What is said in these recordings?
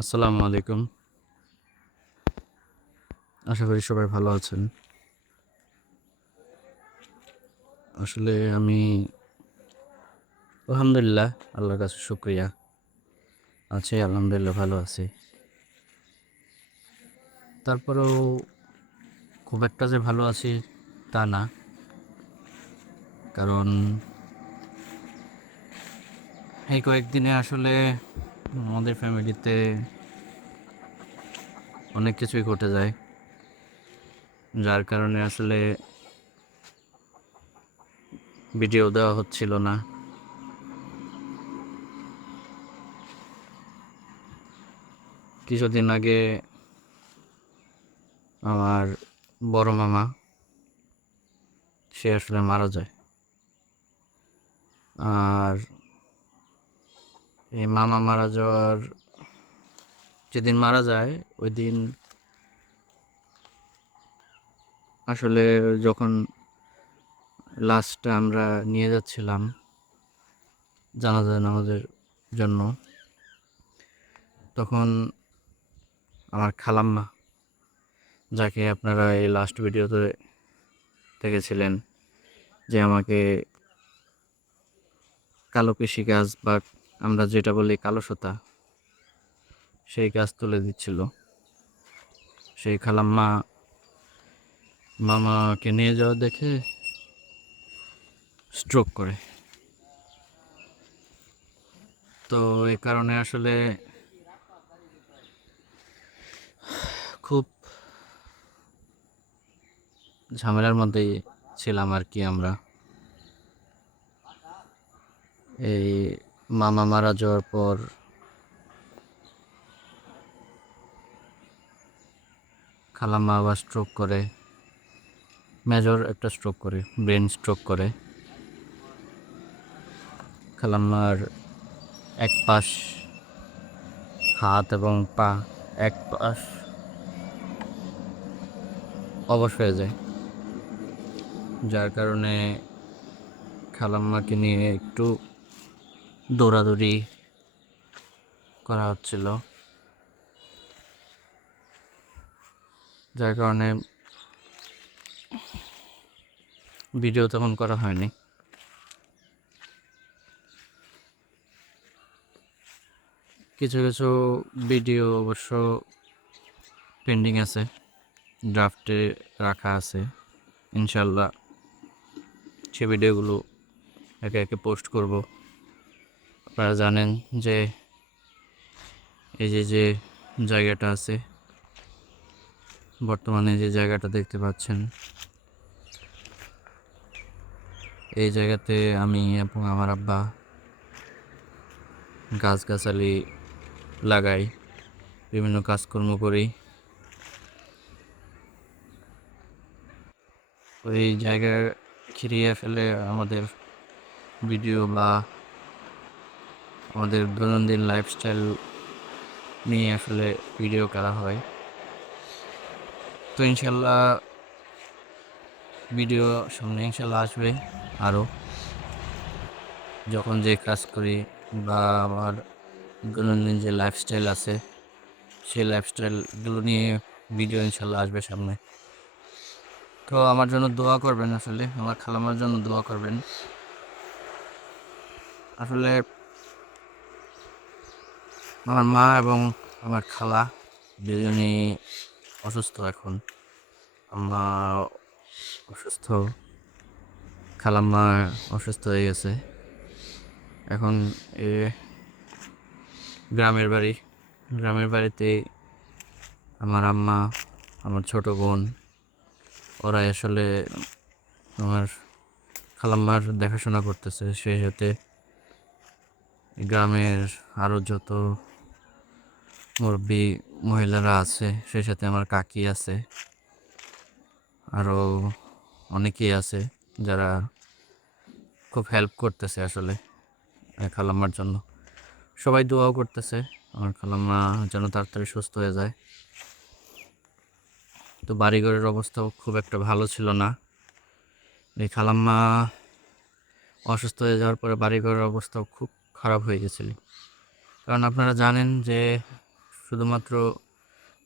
আসসালামু আলাইকুম। আশা করি সবাই ভালো আছেন। আসলে আমি আলহামদুলিল্লাহ, আল্লাহর কাছে শুক্রিয়া। আছি, আলহামদুলিল্লাহ ভালো আছি। তারপরেও খুব একটা যে ভালো আছি তা না। কারণ এই কয়েকদিনে আসলে আমাদের ফ্যামিলিতে অনেক কিছুই ঘটে যায়। যার কারণে আসলে ভিডিও দেওয়া হচ্ছিল না। কিছুদিন আগে আমার বড় মামা, সে আসলে মারা যায়। আর এই মামা মারা যাওয়ার যেদিন মারা যায়, ওই দিন আসলে যখন লাস্টটা আমরা নিয়ে যাচ্ছিলাম জানাজা নামাজের জন্য, তখন আমার খালাম্মা, যাকে আপনারা এই লাস্ট ভিডিওতে দেখেছিলেন, যে আমাকে কালো কৃষি কাজ বা আমরা যেটা বলি কালো সুতা, সেই গাছ তুলে দিচ্ছিল। সেই খালাম্মা মামাকে নিয়ে যাওয়া দেখে স্ট্রোক করে। তো এই কারণে আসলে খুব ঝামেলার মধ্যেই ছিলাম আর কি আমরা। এই মামা মারা যাওয়ার পর খালাম্মা আবার স্ট্রোক করে মেজর একটা স্ট্রোক করে ব্রেন স্ট্রোক করে। খালাম্মার এক পাশ হাত এবং পা এক পাশ অবশ হয়ে যায়। যার কারণে খালাম্মাকে নিয়ে একটু দৌড়াদৌড়ি করা হচ্ছিল। যার কারণে ভিডিও তখন করা হয়নি। কিছু কিছু ভিডিও অবশ্য পেন্ডিং আছে, ড্রাফটে রাখা আছে। ইনশাল্লাহ সে ভিডিওগুলো একে একে পোস্ট করব। আপনারা জানেন যে এই যে যে জায়গাটা আছে, বর্তমানে যে জায়গাটা দেখতে পাচ্ছেন, এই জায়গাতে আমি এবং আমার আব্বা গাছগাছালি লাগাই, বিভিন্ন কাজকর্ম করি। ওই জায়গা ঘিরিয়ে ফেলে আমাদের ভিডিও বা আমাদের দৈনন্দিন লাইফস্টাইল নিয়ে আসলে ভিডিও করা হয়। তো ইনশাল্লাহ ভিডিও সামনে ইনশাল্লাহ আসবে আরও যখন যে কাজ করি বা আমার দৈনন্দিন যে লাইফস্টাইল আছে, সেই লাইফস্টাইলগুলো নিয়ে ভিডিও ইনশাল্লাহ আসবে সামনে। তো আমার জন্য দোয়া করবেন আসলে, আমার খালামার জন্য দোয়া করবেন। আসলে আমার মা এবং আমার খালা দুজনেই অসুস্থ এখন। আম্মা অসুস্থ খালাম্মা অসুস্থ হয়ে গেছে। এখন এ গ্রামের বাড়ি। গ্রামের বাড়িতে আমার আম্মা, আমার ছোট বোন, ওরাই আসলে আমার খালাম্মার দেখাশোনা করতেছে। সেই সাথে গ্রামের আরও যত মুরব্বী মহিলারা আছে সেই সাথে আমার কাকি আছে। আরও অনেকেই আছে যারা খুব হেল্প করতেছে আসলে খালাম্মার জন্য। সবাই দোয়াও করতেছে, আমার খালাম্মা যেন তাড়াতাড়ি সুস্থ হয়ে যায়। তো বাড়িঘরের অবস্থাও খুব একটা ভালো ছিল না। এই খালাম্মা অসুস্থ হয়ে যাওয়ার পরে বাড়িঘরের অবস্থাও খুব খারাপ হয়ে গেছিল। কারণ আপনারা জানেন যে শুধুমাত্র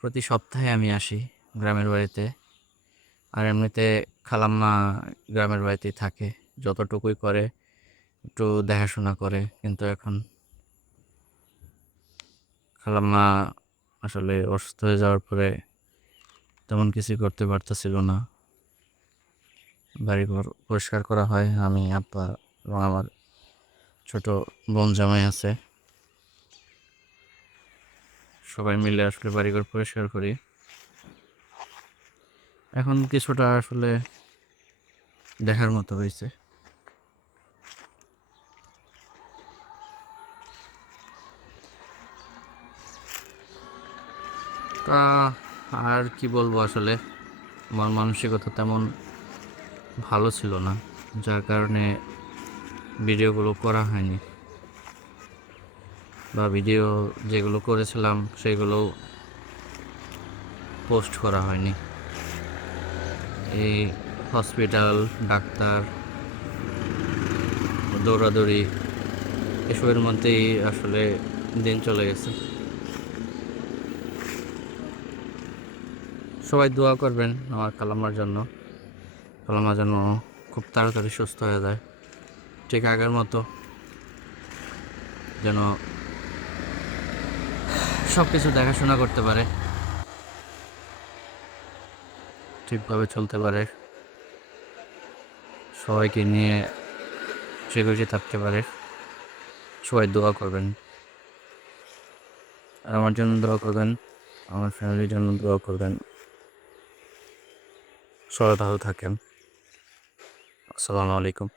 প্রতি সপ্তাহে আমি আসি গ্রামের বাড়িতে। আর এমনিতে খালাম্মা গ্রামের বাড়িতেই থাকে, যতটুকুই করে, একটু দেখাশোনা করে। কিন্তু এখন খালাম্মা আসলে অসুস্থ হয়ে যাওয়ার পরে তেমন কিছু করতে পারতেছিল না। বাড়িঘর পরিষ্কার করা হয়, আমি, আব্বা এবং আমার ছোট বোন জামাই আছে। সবাই মিলে আসলে বাড়িঘর পরিষ্কার করি। এখন কিছুটা আসলে দেখার মতো হয়েছে। তা আর কি বলব আসলে? আমার মানসিকতা তেমন ভালো ছিল না, যার কারণে ভিডিওগুলো করা হয়নি। বা ভিডিও যেগুলো করেছিলাম, সেগুলো পোস্ট করা হয়নি। এই হসপিটাল, ডাক্তার, দৌড়াদৌড়ি, এসবের মধ্যেই আসলে দিন চলে গেছে। সবাই দোয়া করবেন আমার কালামার জন্য। কালামা যেন খুব তাড়াতাড়ি সুস্থ হয়ে যায়। ঠিক আগের মতো যেন সব কিছু দেখাশোনা করতে পারে। ঠিকভাবে চলতে পারে। সবাইকে নিয়ে সেগুজি থাকতে পারে। সবাই দোয়া করবেন। আর আমার জন্য দোয়া করবেন। আমার ফ্যামিলির জন্য দোয়া করবেন। সবাই ভালো থাকেন। আসসালামু আলাইকুম।